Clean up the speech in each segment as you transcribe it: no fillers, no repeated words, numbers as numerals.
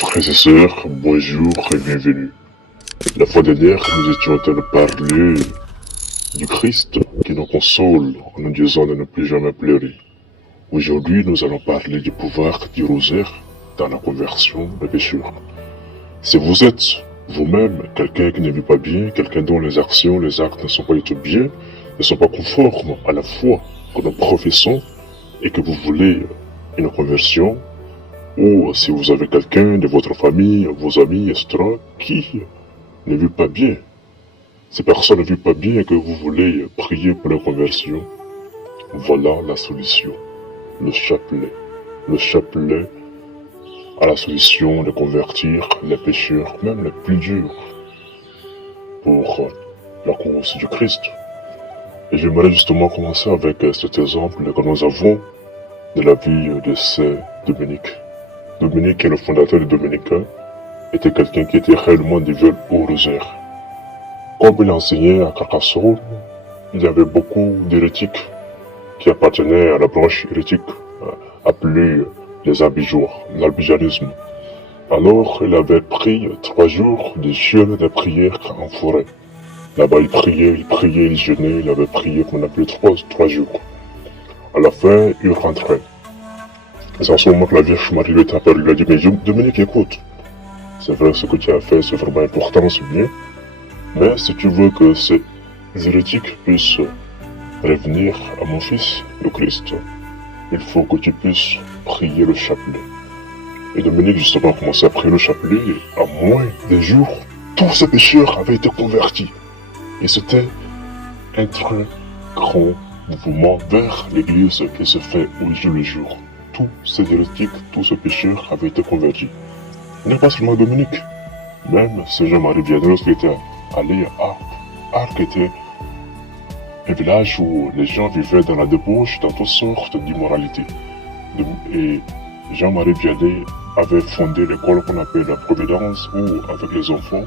Frères et sœurs, bonjour et bienvenue. La fois dernière, nous étions en train de parler du Christ qui nous console en nous disant de ne plus jamais pleurer. Aujourd'hui, nous allons parler du pouvoir du rosaire dans la conversion des pécheurs. Si vous êtes vous-même quelqu'un qui ne vit pas bien, quelqu'un dont les actions, les actes ne sont pas du tout bien, ne sont pas conformes à la foi que nous professons et que vous voulez une conversion, ou si vous avez quelqu'un de votre famille, vos amis, etc., qui ne vit pas bien, ces personnes ne vivent pas bien et que vous voulez prier pour la conversion, voilà la solution, le chapelet. Le chapelet a la solution de convertir les pécheurs, même les plus durs, pour la cause du Christ. Et j'aimerais justement commencer avec cet exemple que nous avons de la vie de Saint Dominique. Dominique, qui est le fondateur des Dominicains, était quelqu'un qui était réellement dévolu au rosaire. Comme il enseignait à Carcassonne, il y avait beaucoup d'hérétiques qui appartenaient à la branche hérétique appelée les Albigeois, l'albigeanisme. Alors, il avait pris 3 jours de jeûne et de prière en forêt. Là-bas, il priait, il jeûnait, il avait prié qu'on appelait 3 jours. À la fin, il rentrait. C'est en ce moment que la Vierge Marie lui est apparue, lui a dit, mais Dominique, écoute, c'est vrai ce que tu as fait, c'est vraiment important, c'est bien, mais si tu veux que ces hérétiques puissent revenir à mon fils, le Christ, il faut que tu puisses prier le chapelet. Et Dominique justement a commencé à prier le chapelet, et à moins des jours, tous ces pécheurs avaient été convertis. Et c'était un très grand mouvement vers l'église qui se fait au jour le jour. Tous ces hérétiques, tous ces pécheurs avaient été convertis. Il n'y a pas seulement Dominique, même Saint Jean-Marie Vianney lorsqu'il était allé à Arques. Arques était un village où les gens vivaient dans la débauche, dans toutes sortes d'immoralités. Et Jean-Marie Vianney avait fondé l'école qu'on appelle la Providence, où avec les enfants,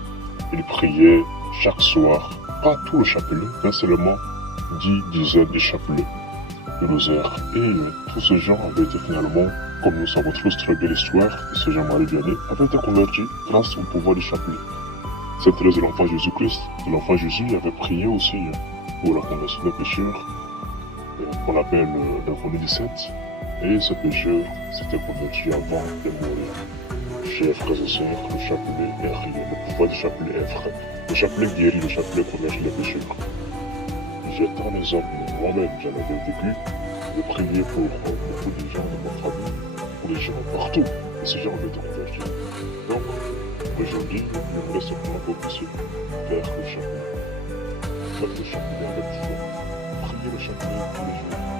il priait chaque soir, pas tout le chapelet, mais seulement 10 dizaines de chapelets, le rosaire. Et tous ces gens avaient été finalement, comme nous savons tous très bien l'histoire de ce Jean-Marie Vianney, avaient été convertis grâce au pouvoir du chapelet. Sainte Thérèse de l'Enfant Jésus-Christ, de l'Enfant Jésus, avait prié aussi pour la conversion des pécheurs, qu'on appelle l'infini 17, et ce pécheur s'était converti avant de mourir. Chers frères et sœurs, le chapelet est rien, le pouvoir du chapelet est vrai. Le chapelet guérit, le chapelet convertit les pécheurs. J'ai tant d'exemples, moi-même j'en avais vécu, de prier pour beaucoup de gens de ma famille, pour les gens partout, et ces gens avaient été convertis. Donc, aujourd'hui, je voulais simplement que vous puissiez faire le chapelet. Faites le chapelet avec foi. Priez le chapelet tous les jours.